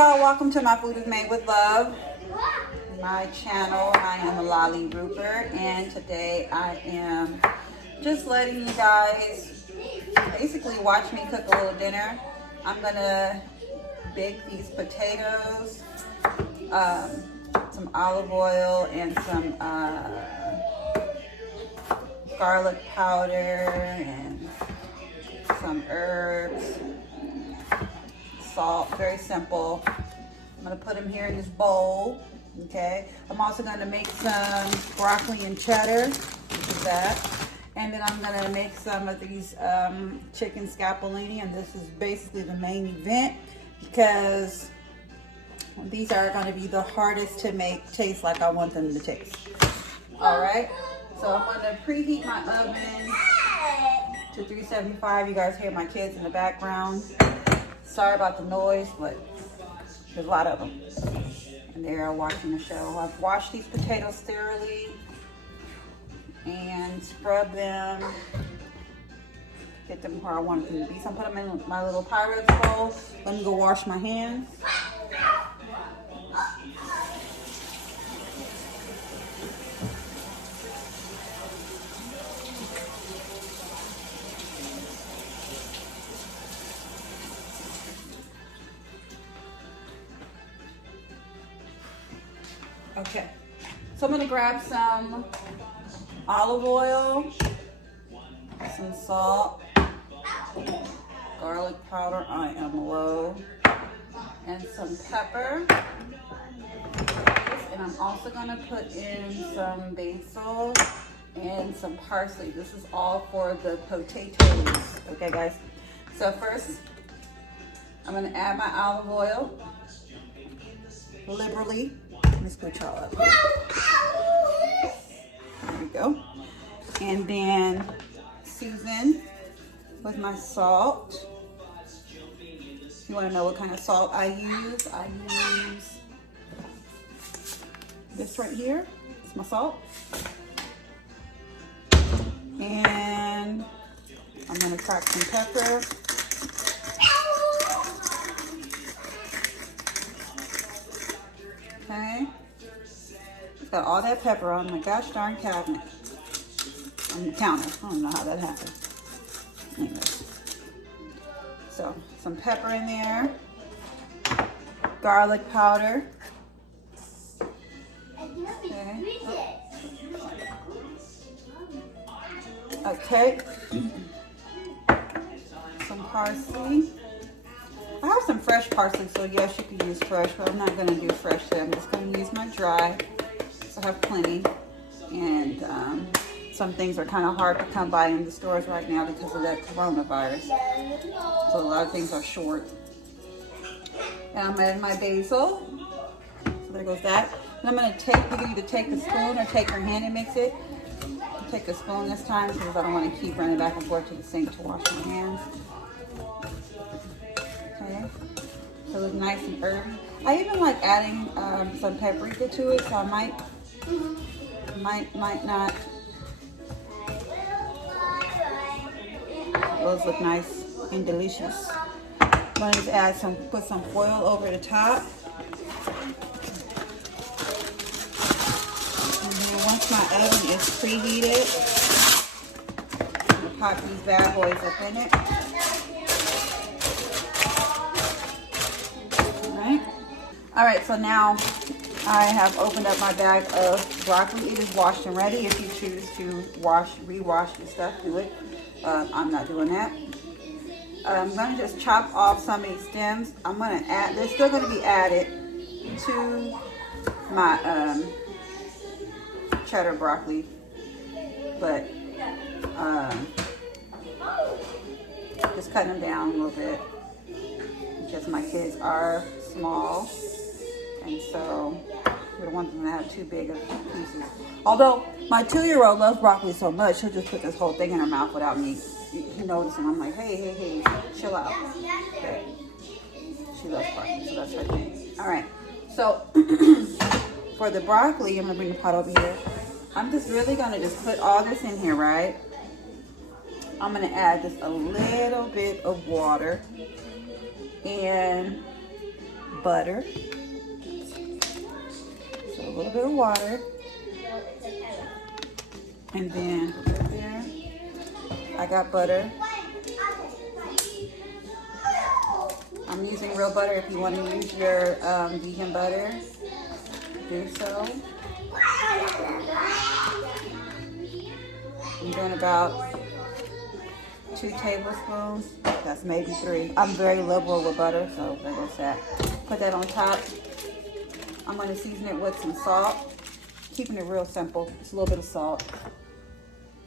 y'all, welcome to My Food is Made with Love, my channel. I am Lolly Rupert, and today I am just letting you guys basically watch me cook a little dinner. I'm gonna bake these potatoes, some olive oil, and some garlic powder, and some herbs, salt, very simple. I'm gonna put them here in this bowl, okay? I'm also gonna make some broccoli and cheddar, which is that. And then I'm gonna make some of these chicken scapellini, and this is basically the main event because these are gonna be the hardest to make taste like I want them to taste. All right, so I'm gonna preheat my oven to 375. You guys hear my kids in the background. Sorry about the noise, but there's a lot of them. And they're watching the show. I've washed these potatoes thoroughly and scrub them, get them where I want them to be. So I'm putting them in my little Pyrex bowl. Let me go wash my hands. Okay, so I'm gonna grab some olive oil, some salt, garlic powder, I am low, and some pepper. And I'm also gonna put in some basil and some parsley. This is all for the potatoes, okay guys? So first, I'm gonna add my olive oil liberally. Let's put y'all up here. There we go. And then season with my salt. You want to know what kind of salt I use? I use this right here. It's my salt. And I'm going to crack some pepper. Okay, got all that pepper on my gosh darn cabinet, on the counter. I don't know how that happened. Anyways, so some pepper in there, garlic powder. Okay, some parsley. I have some fresh parsley, so yes, you can use fresh, but I'm not going to do fresh today. I'm just going to use my dry. So I have plenty. And some things are kind of hard to come by in the stores right now because of that coronavirus. So a lot of things are short. And I'm adding my basil. So there goes that. And I'm going to take, you can either take a spoon or take your hand and mix it. I'll take a spoon this time because I don't want to keep running back and forth to the sink to wash my hands. Okay, so it looks nice and herby. I even like adding some paprika to it, so I might not. Those look nice and delicious. I'm gonna just add put some foil over the top. And then once my oven is preheated, I'm gonna pop these bad boys up in it. All right, so now I have opened up my bag of broccoli. It is washed and ready. If you choose to rewash the stuff, do it. I'm not doing that. I'm gonna just chop off some of these stems. I'm gonna add, they're still gonna be added to my cheddar broccoli, but just cutting them down a little bit because my kids are small. And so we don't want them to have too big of pieces. Although my 2-year-old loves broccoli so much, she'll just put this whole thing in her mouth without me noticing. I'm like, hey, chill out. But she loves broccoli, so that's her thing. All right, so for the broccoli, I'm gonna bring the pot over here. I'm just really gonna just put all this in here, right? I'm gonna add just a little bit of water and butter. So a little bit of water. And then right there, I got butter. I'm using real butter. If you want to use your vegan butter, do so. I'm doing about 2 tablespoons. That's maybe 3. I'm very liberal with butter, so there goes that. Put that on top. I'm going to season it with some salt. Keeping it real simple. Just a little bit of salt.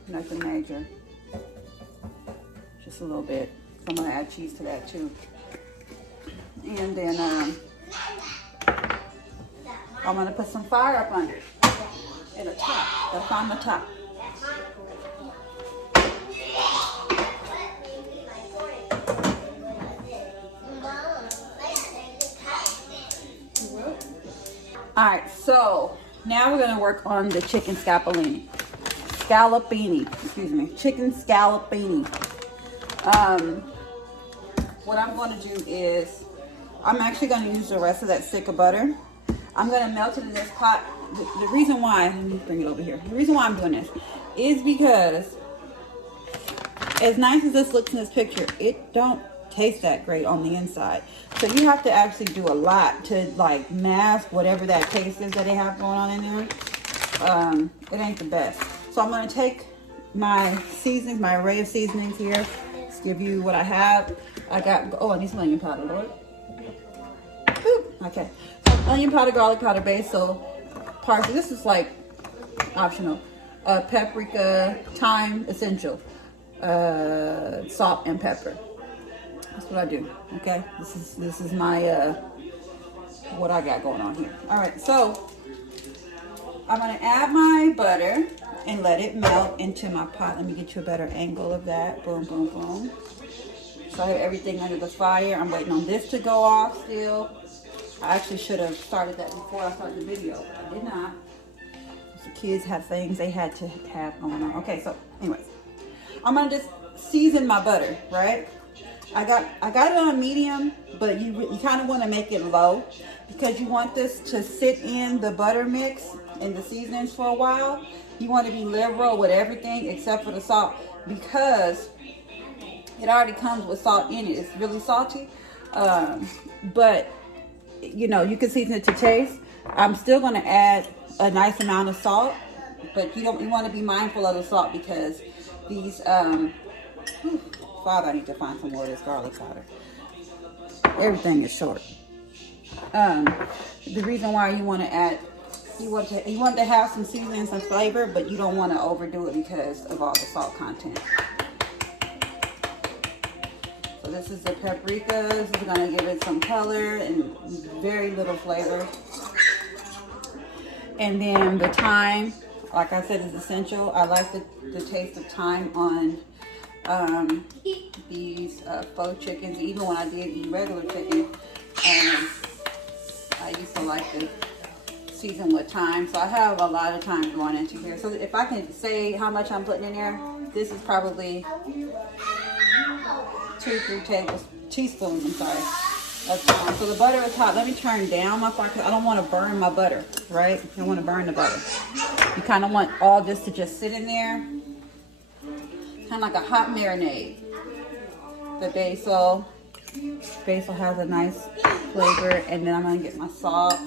Nothing major. Just a little bit. I'm going to add cheese to that too. And then I'm going to put some fire up under it. In the top. That's on the top. All right, so now we're gonna work on the chicken scallopini. Chicken scallopini. What I'm gonna do is, I'm actually gonna use the rest of that stick of butter. I'm gonna melt it in this pot. The reason why, let me bring it over here. The reason why I'm doing this is because, as nice as this looks in this picture, it don't taste that great on the inside. So you have to actually do a lot to like mask whatever that taste is that they have going on in there. It ain't the best. So I'm going to take my seasonings, my array of seasonings here. Just give you what I have. I got, oh, I need some onion powder, Lord. Boop. Okay. So onion powder, garlic powder, basil, parsley. This is like optional. Paprika, thyme, essential. Salt and pepper. That's what I do. Okay, this is my what I got going on here. All right, so I'm gonna add my butter and let it melt into my pot. Let me get you a better angle of that. Boom, boom, boom. So I have everything under the fire. I'm waiting on this to go off still. I actually should have started that before I started the video. I did not. The kids have things they had to have going on. Okay, so anyways, I'm gonna just season my butter, right? I got it on medium, but you kind of want to make it low because you want this to sit in the butter mix and the seasonings for a while. You want to be liberal with everything except for the salt because it already comes with salt in it. It's really salty, but you know, you can season it to taste. I'm still going to add a nice amount of salt, but you want to be mindful of the salt because these Father, I need to find some more of this garlic powder. Everything is short. The reason why you want to add, you want to have some seasoning and some flavor, but you don't want to overdo it because of all the salt content. So this is the paprika. This is going to give it some color and very little flavor. And then the thyme, like I said, is essential. I like the taste of thyme on these faux chickens. Even when I did eat regular chicken, I used to like to season with thyme. So I have a lot of thyme going into here. So if I can say how much I'm putting in there, this is probably 2-3 teaspoons. I'm sorry. That's fine. So the butter is hot. Let me turn down my fire because I don't want to burn my butter, right? I don't want to burn the butter. You kind of want all this to just sit in there. Kind of like a hot marinade. The basil has a nice flavor, and then I'm gonna get my salt.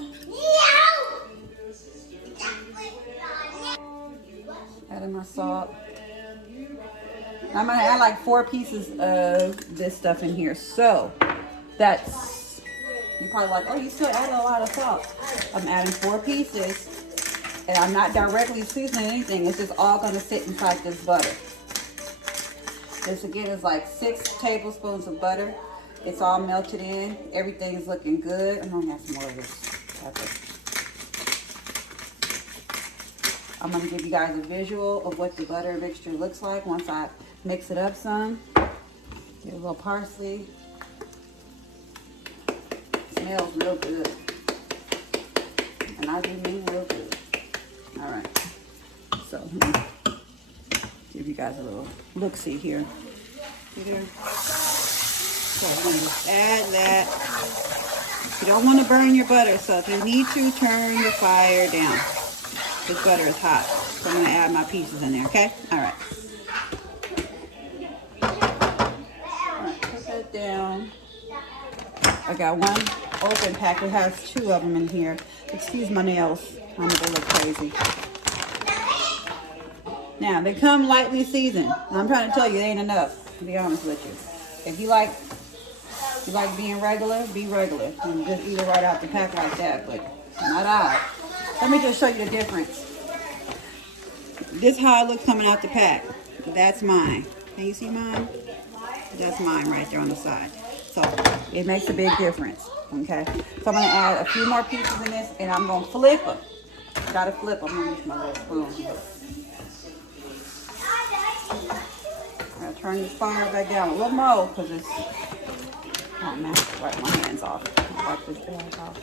Adding my salt. I'm gonna add like 4 pieces of this stuff in here. So that's, you're probably like, oh, you still added a lot of salt. I'm adding 4 pieces, and I'm not directly seasoning anything. It's just all gonna sit inside this butter. This again is like 6 tablespoons of butter. It's all melted in. Everything's looking good. I'm gonna have some more of this pepper. I'm gonna give you guys a visual of what the butter mixture looks like once I mix it up some. Get a little parsley. Smells real good. And I do mean real good. All right. So give you guys a little look-see here. See there? So I'm going to add that You don't want to burn your butter, so if you need to, turn the fire down. This butter is hot, so I'm going to add my pieces in there, okay? All right. Put that down. I got one open pack. It has 2 of them in here. Excuse my nails. I'm going to look crazy. Now, they come lightly seasoned. I'm trying to tell you, they ain't enough, to be honest with you. If you like being regular, be regular. And just eat it right out the pack like that, but not I. Let me just show you the difference. This is how it looks coming out the pack. That's mine. Can you see mine? That's mine right there on the side. So it makes a big difference. Okay. So I'm going to add a few more pieces in this, and I'm going to flip them. Gotta flip them. I'm going to use my little spoon here. I'm going to turn this fire back down a little more because it's... Oh man, wipe my hands off. Wipe this bag off.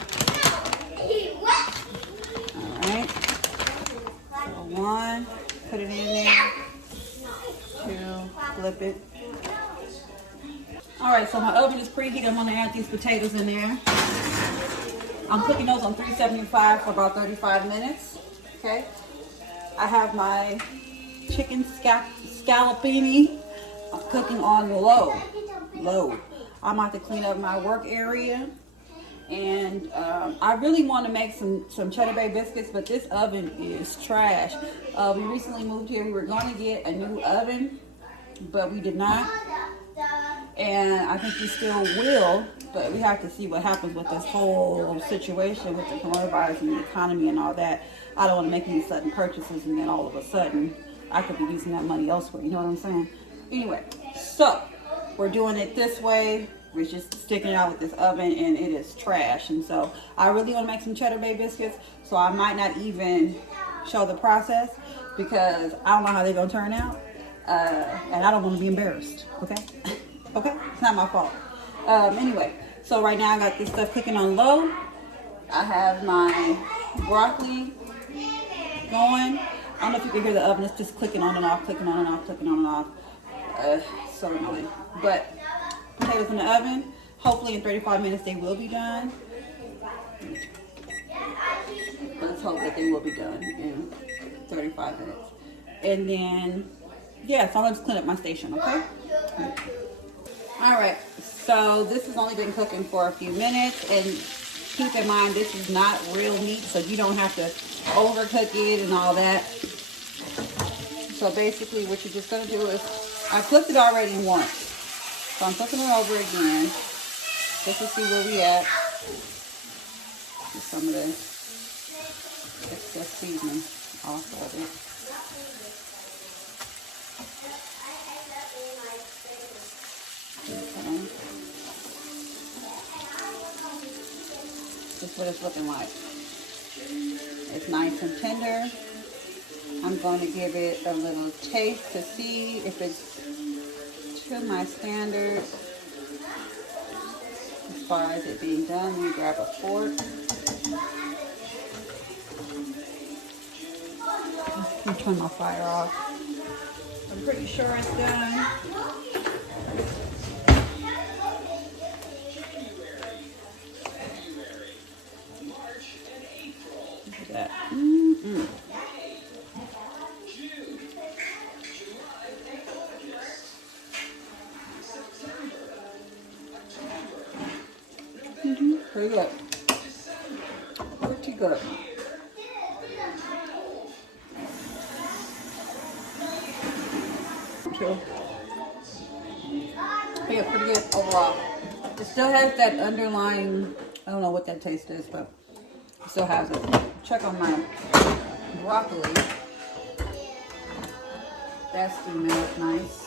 Alright. So 1, put it in there. 2, flip it. Alright, so my oven is preheated. I'm going to add these potatoes in there. I'm cooking those on 375 for about 35 minutes. Okay. I have my chicken scallopini. I'm cooking on low. I'm about to clean up my work area, and I really want to make some Cheddar Bay biscuits, but this oven is trash. We recently moved here. We were going to get a new oven, but we did not, and I think we still will, but we have to see what happens with this whole situation with the coronavirus and the economy and all that. I don't want to make any sudden purchases, and then all of a sudden I could be using that money elsewhere. You know what I'm saying? Anyway, so we're doing it this way. We're just sticking it out with this oven, and it is trash. And so I really want to make some Cheddar Bay biscuits, so I might not even show the process because I don't know how they're going to turn out. And I don't want to be embarrassed, okay? Okay? It's not my fault. Anyway, so right now I got this stuff cooking on low. I have my broccoli going. I don't know if you can hear the oven. It's just clicking on and off, clicking on and off, clicking on and off. So annoying. But potatoes in the oven. Hopefully in 35 minutes they will be done. Let's hope that they will be done in 35 minutes. And then, yeah, so I'm going to clean up my station, okay? Alright, so this has only been cooking for a few minutes. And keep in mind, this is not real meat, so you don't have to overcook it and all that. So basically what you're just going to do is, I flipped it already once. So I'm flipping it over again, just to see where we at. Get some of the excess seasoning off of it. Okay. This is what it's looking like. It's nice and tender. I'm going to give it a little taste to see if it's to my standards as far as it being done. Let me grab a fork. Let me turn my fire off. I'm pretty sure it's done. Look at that. Pretty good. Pretty good. So, yeah, pretty good overall. It still has that underlying, I don't know what that taste is, but it still has it. Check on my broccoli. That's steaming up nice.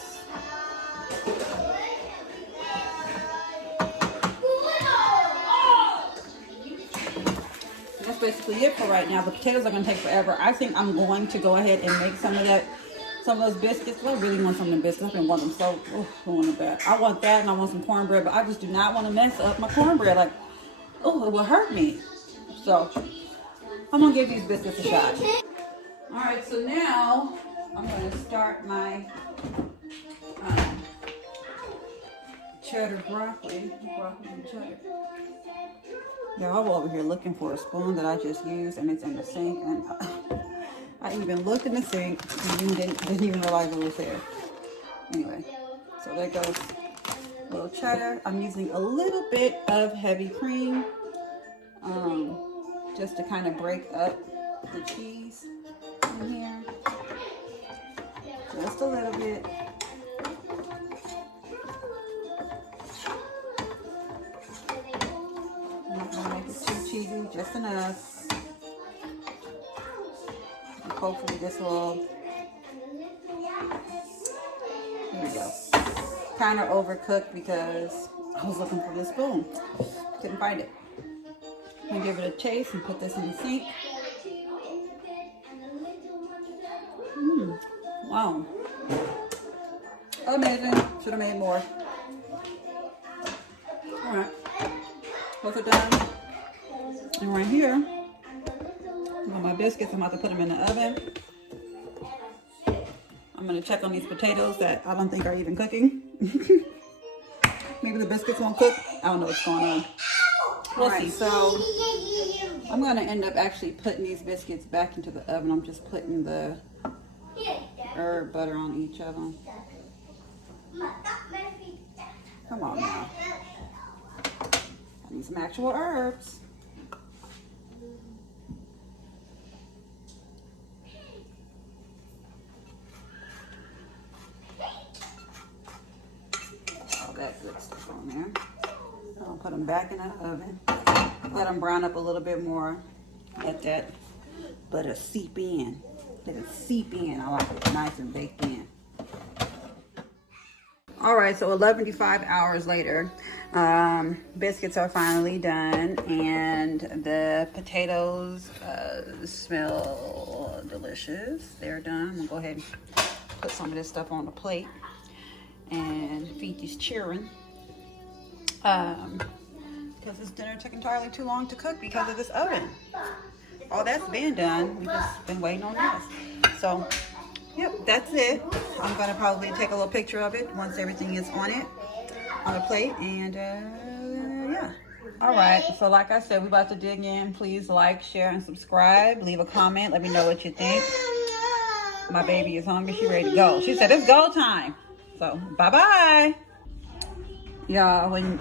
That's basically it for right now. The potatoes are going to take forever. I think I'm going to go ahead and make some of those biscuits. Well, I really want some of the biscuits. I've been wanting them so, going to bed. I want that, and I want some cornbread, but I just do not want to mess up my cornbread. Like, it will hurt me. So I'm going to give these biscuits a shot. All right, so now I'm going to start my cheddar broccoli and cheddar. Y'all were over here looking for a spoon that I just used, and it's in the sink. And I even looked in the sink and didn't even realize it was there. Anyway, so there goes a little cheddar. I'm using a little bit of heavy cream, just to kind of break up the cheese in here. Just a little bit. I'm not gonna make it too cheesy, just enough. And hopefully this will, here we go. Kind of overcooked because I was looking for this spoon. Couldn't find it. I'm gonna give it a taste and put this in the sink. Wow. Amazing. Should have made more. Alright. Both are done. And right here, I got my biscuits. I'm about to put them in the oven. I'm going to check on these potatoes that I don't think are even cooking. Maybe the biscuits won't cook. I don't know what's going on. We'll see. So I'm going to end up actually putting these biscuits back into the oven. I'm just putting the herb butter on each of them. Come on now. I need some actual herbs. All that good stuff on there. I'll put them back in the oven. Let them brown up a little bit more. Let that butter seep in. Let it seep in. I like it nice and baked in. All right, so 11:55 hours later, biscuits are finally done, and the potatoes smell delicious. They're done. I'm gonna go ahead and put some of this stuff on the plate and feed these children. Because this dinner took entirely too long to cook because of this oven. All that's been done. We've just been waiting on this. So, yep, that's it. I'm gonna probably take a little picture of it once everything is on it, on the plate, and yeah. All right, so like I said, we're about to dig in. Please like, share, and subscribe. Leave a comment. Let me know what you think. My baby is hungry. She's ready to go. She said it's go time. So, bye-bye. Y'all, when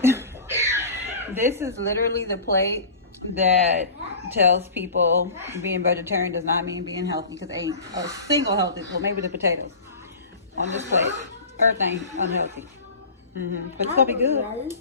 this is literally the plate that tells people being vegetarian does not mean being healthy, because ain't a single healthy, well, maybe the potatoes on this plate. Everything unhealthy. But it's gonna be good.